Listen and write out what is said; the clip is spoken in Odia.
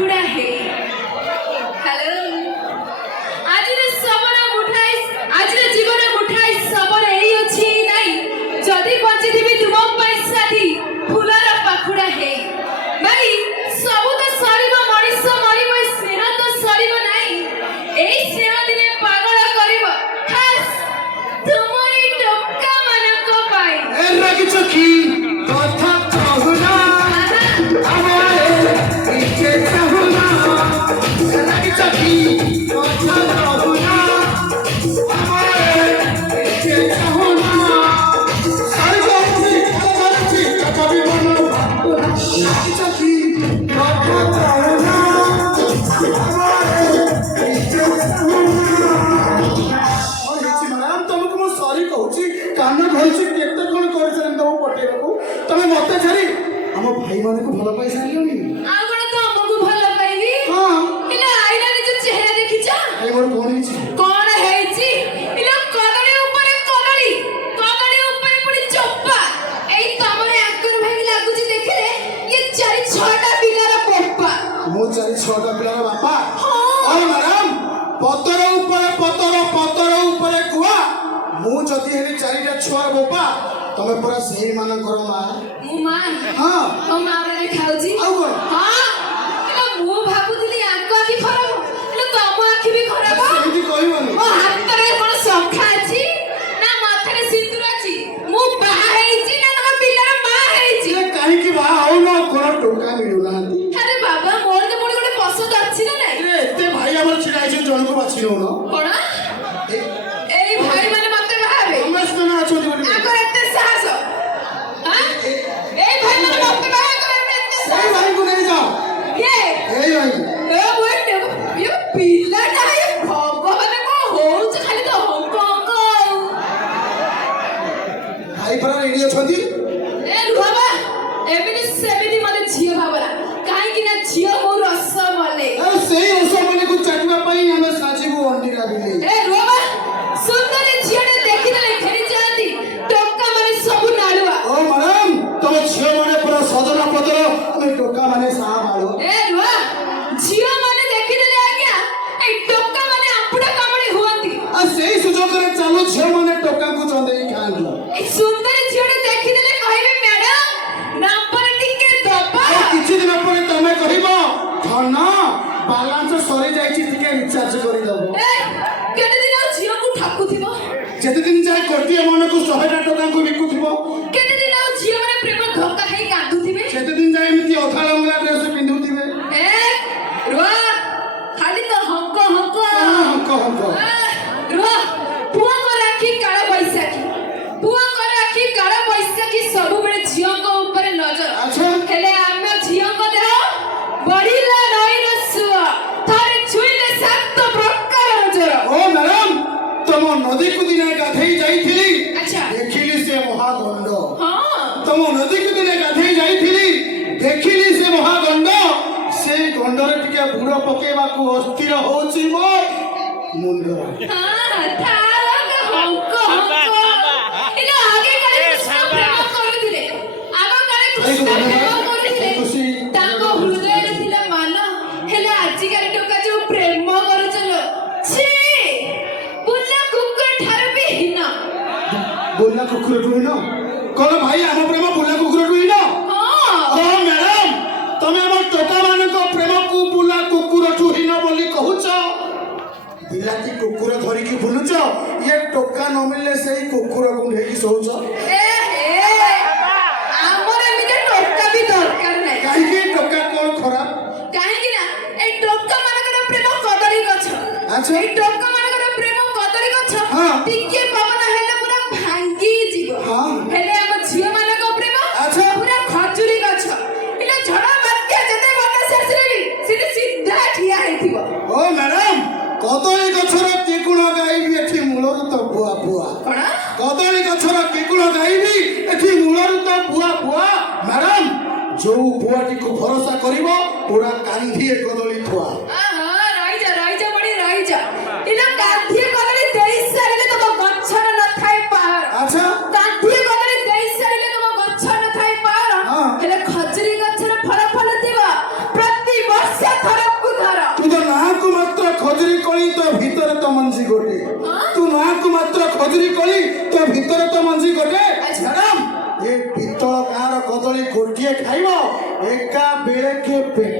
ପାଖୁଡ଼ା ହେଇ ହ୍ୟାଲୋ ଆଜିର ସବର ମୁଠାଇ ଆଜିର ଜୀବନ ମୁଠାଇ ସବର ଏଇ ଅଛି ନାଇଁ ଯଦି ବଞ୍ଚିଥିବି ତୁମ ପାଇଁ ସାଥୀ ଫୁଲର ପାଖୁଡ଼ା ହେଇ ଭାଇ ସବୁ ତ ସରିବ ମଣିଷ ମରିବ ସ୍ନେହ ତ ସରିବ ନାହିଁ ଏଇ ସ୍ନେହ ଦିନେ ପାଗଳ କରିବ ଖାସ୍ ତୁମରି ଟୋକା ମାନଙ୍କ ପାଇଁ ରାଗିଛ କି କଥା କହୁନା ଇচ্ছে ଚାହୁନା ରାଗିଛ କି କଥା କହୁନା ଇচ্ছে ଚାହୁନା ସାରିଛି କବି ମନ ରାଗିଛ କି କଥା କହୁନା ଇচ্ছে ଚାହୁନା ମ୍ୟାଡ଼ାମ ତମକୁ ମୁଁ ସରି କହୁଛି କାନ ଧରିଛି କେତେ କଣ କରିସାରିଲି ତମକୁ ପଠେଇବାକୁ ତମେ ମତେ ଛାଡ଼ି ଆମ ଭାଇମାନଙ୍କୁ ଭଲ ପାଇ ସାରିଲଣି ଆଉ କଣ ତ ଆମକୁ ଭଲ ପାଇବି ହଁ ହେଲେ ଆଇନା ନିଜ ଚେହେରା ଦେଖିଛ ଭାଇ ମୋର କଣ ହେଇଛି କଣ ହେଇଛି ଇଲୋ କଦଳୀ ଉପରେ କଦଳୀ ପୁଣି ଚୋପା ଏଇ ତମର ଆଙ୍କର ଭାଇ ଲାଗୁଛି ଦେଖିଲେ ଇଏ 4-6ଟା ପିଲାର ପୋପା ମୁଁ 4-6ଟା ପିଲାର ବାପା ହଁ ମ୍ୟାଡ଼ାମ ପତର ଉପରେ କୁଆ ମୁଁ ଯଦି ହେଲି 4ଟା ଛୁଆର ବୋପା ତମେ ପୁରା ସେଇମାନଙ୍କର ମା ମୁଁ ମା ହଁ ମୋ ମା ବେଳେ ଖାଉଛି ଆଉ କଣ ହଁ ଇଲୋ ମୁଁ ଭାବୁଥିଲି ଆଙ୍କ ଆଖି ଖରାପ ଇଲୋ ତମ ଆଖି ବି ଖରାପ ସେମିତି କହିବନି ମୋ ହାତରେ କଣ ଶଙ୍ଖା ଅଛି ନା ମାথাରେ ସିନ୍ଦୁର ଅଛି ମୁଁ ବାହା ହେଇଛି ନା ତମ ପିଲାର ମା ହେଇଛି କାହିଁକି ବାହା ହଉନ କଣ ଟୋକା ମିଳୁନାହାନ୍ତି ଆରେ ବାବା ମୋର ତ ପୁଣି ଗୋଟେ ପସନ୍ଦ ଅଛି ନା ନାଇଁ ଏତେ ଭାଇ ଆମର ଛିଡ଼ା ହେଇଛନ୍ତି ଜଣକୁ ବାଛି ନଉନ କଣ ଏଇ ଭାଇ ମାନେ ମତେ ବାହାବେ ସମସ୍ତେ ନା ଅଛନ୍ତି ଗୋଟେ ଆଙ୍କର ଏତେ ସାହସ ହାଁ ଏଇ ଭାଇ ମାନେ ମତେ ବାହା କରିବେ ଏତେ ସେଇ ସାହସ ଭାଇଙ୍କୁ ନେଇଯାଅ କିଏ ଏଇ ଭାଇ ଏ ପିଲାଟା ଏ ଭଗବାନ କଣ ହଉଛି ଖାଲି ତ ହଙ୍କ ହଙ୍କ ଆଉ ଭାଇ ପରା ରେଡି ଅଛନ୍ତି ଏ ରୁହ ବା ଏମିତି ସେମିତି ମତେ ଝିଅ ଭାବନା କାହିଁକି ନା ଝିଅ ମୋ ରସମଲେଇ ଆଉ ସେଇ ରସମଲେଇକୁ ଚାଟିବା ପାଇଁ ଆମେ ସାଜିବୁ ଅଣ୍ଡିରା ବିଲେଇ ଏ ରୁହ ବା ସୁନ୍ଦରୀ ଝିଅଟେ ଦେଖିଦେଲେ ଫେରି ଯାଆନ୍ତି ଟୋକା ମାନେ ସବୁ ନାଳୁଆ ଓ ମ୍ୟାଡାମ ତମ ଝିଅ ମାନେ ପୁରା ସଦର ପଦର ଆମେ ଟୋକା ମାନେ ସାହା ବାଳୁ ଏ ରୁହ ଝିଅ ମାନେ ଦେଖିଦେଲେ ଆଜ୍ଞା ଏଇ ଟୋକା ମାନେ ଆମ୍ପୁଡା କାମୁଡି ହୁଅନ୍ତି ଆଉ ସେଇ ସୁଯୋଗରେ ଚାଲୁ ଝିଅ ମାନେ ଟୋକାଙ୍କୁ ଚନ୍ଦେଇ ଖାଆନ୍ତି ଏଇ ସୁନ୍ଦରୀ ଝିଅଟେ ଦେଖିଦେଲେ କହିବେ ମ୍ୟାଡାମ ନମ୍ବର ଟିକେ ଦବା ଆଉ କିଛି ଦିନ ପରେ ତମେ କହିବ ଧନ ବାଲାନ୍ସ ସରିଯାଇଛି ଟିକେ ରିଚାର୍ଜ କରିଦବ ଏ କେତେ ଦିନ ଝିଅକୁ ଠକୁଥିବ ଯେତେ ଦିନ ଯାଏ ଗୋଟିଏ ମନକୁ 100ଟା ଟଙ୍କାକୁ ବିକୁଥିବ କେତେ ଦିନ ଝିଅ ମାନେ ପ୍ରେମ ଧୋକା ଖାଇ କାନ୍ଦୁଥିବେ ସେତେ ଦିନ ଯାଏ ଏମିତି ଅଧା ଲଙ୍ଗଳା ଡ୍ରେସ ପିନ୍ଧୁଥିବେ ଏ ରୁହ ଖାଲି ତ ହଙ୍କ ହଙ୍କ ହଙ୍କ ହଙ୍କ ରୁହ ପୁଅଙ୍କ ରାକ୍ଷୀ କାଳ ବୈଶାଖୀ ସବୁବେଳେ ଝିଅଙ୍କ ଉପରେ ନଜର ଆଚ୍ଛା ହେଲେ ଆମ ଝିଅଙ୍କ ଦେହ ବଢିଲା ନଈର ସୁଅ ଥରେ ଛୁଇଁଲେ 7 ପ୍ରକାର ଜ୍ୱର ଓ ମ୍ୟାଡାମ ତମ ନଦୀକୁ ଦିନେ ଗାଧେଇ ଯାଇଥିଲି ଆଚ୍ଛା ଦେଖିଲି ସେ ମହାଗଣ୍ଡ ହଁ ତମ ନଦୀକୁ ଦିନେ ଗାଧେଇ ଯାଇଥିଲି ଦେଖିଲି ସେ ମହାଗଣ୍ଡ ସେଇ ଗଣ୍ଡରେ ଟିକେ ବୁଡ଼ ପକେଇବାକୁ ଅସ୍ଥିର ହଉଛି ମୋ ମୁଣ୍ଡ ହଁ ଥାଳକ ହଙ୍କ ହଙ୍କ ଇଲୋ ଆଗେ କାଳେ କୃଷ୍ଣ ପ୍ରେମ କରୁଥିଲେ ଆଗ କାଳେ କୃଷ୍ଣ ପ୍ରେମ କରୁଥିଲେ ତାଙ୍କ ହୃଦୟରେ ଥିଲା ମାନ ହେଲେ ଆଜିକାଲି ଟୋକା ଯୋଉ ପ୍ରେମ କରୁଛନ୍ତି ଛି ବୁଲା କୁକୁର ଠାରୁ ବି ହୀନ ବୁଲା କୁକୁରଠୁ ହୀନ କଣ ଭାଇ ଆମ ପ୍ରେମ ବୁଲା କୁକୁରଠୁ ହୀନ ହଁ ମ୍ୟାଡାମ ତମେ ଆମ ଟୋକା ମାନଙ୍କ ପ୍ରେମକୁ ବୁଲା କୁକୁରଠୁ ହୀନ ବୋଲି କହୁଛ ବିଲାତି କୁକୁର ଧରିକି ବୁଲୁଛ ଇଏ ଟୋକା ନ ମିଳିଲେ ସେଇ କୁକୁରକୁ ନେଇକି ଶୋଉଛ ଆମର ଏମିତି ଟୋକା ବି ଦରକାର ନାହିଁ କାହିଁକି ଟୋକା କଣ ଖରାପ କାହିଁକି ନା ଏଇ ଟୋକା ମାନଙ୍କର ପ୍ରେମ କଦଳୀ ଗଛ ଆଚ୍ଛା ଏଇ ଟୋକା ମାନଙ୍କର ପ୍ରେମ କଦଳୀ ଗଛ ହଁ। ଟିକେ ପବନ ହେଲେ ପୁରା ଭାଙ୍ଗି ଯିବ ହଁ। ହେଲେ ଆମ ଝିଅ ମାନଙ୍କ ପ୍ରେମ ଆଚ୍ଛା। ପୁରା ଖଜୁରୀ ଗଛ ହେଲେ ଝଡ଼ ବାତ୍ୟା ଯେତେ ବାତାସ ଆସିଲେ ବି ସେଠି ସିଧା ଠିଆ ହେଇଥିବ ଓ ମ୍ୟାଡାମ କଦଳୀ ଗଛର କି ଗୁଣ ଗାଇବି ଏଠି ମୂଳରୁ ତ ବୁଆ ବୁଆ କଣ କଦଳୀ ଗଛର କି ଗୁଣ ଗାଇବି ଏଠି ମୂଳରୁ ତ ବୁଆ ବୁଆ ମ୍ୟାଡାମ ଯୋଉ ବୁଆଟିକୁ ଭରସା କରିବ ପୁରା କାନ୍ଧିଏ କଦଳୀ ଥୁଆ ରହିଯା ବଢି ରହିଯା ଇଲୋ କାନ୍ଧିଏ କଦଳୀ ଦେଇ ସାରିଲେ ତମ ଗଛର ନଥାଏ ପାହାର ଆଚ୍ଛା କାନ୍ଧିଏ କଦଳୀ ଦେଇ ସାରିଲେ ତମ ଗଛ ନଥାଏ ପାହାର ହଁ। ହେଲେ ଖଜୁରୀ ଗଛର ଫଳ ଫଳୁଥିବ ପ୍ରତି ବର୍ଷ ଥରେ କୋଳି ତୋ ଭିତରେ ତ ମଞ୍ଜି ଗୋଟେ ତୁ ନାକୁ ମାତ୍ର ଖଜୁରୀ କୋଳି ତୋ ଭିତରେ ତ ମଞ୍ଜି ଗୋଟେ ମ୍ୟାଡାମ ଏ ପିତ୍ତଳ ଗାଁର କଦଳୀ ଗୋଟିଏ ଖାଇବ ଏକା ବେଳେକେ ପେଟ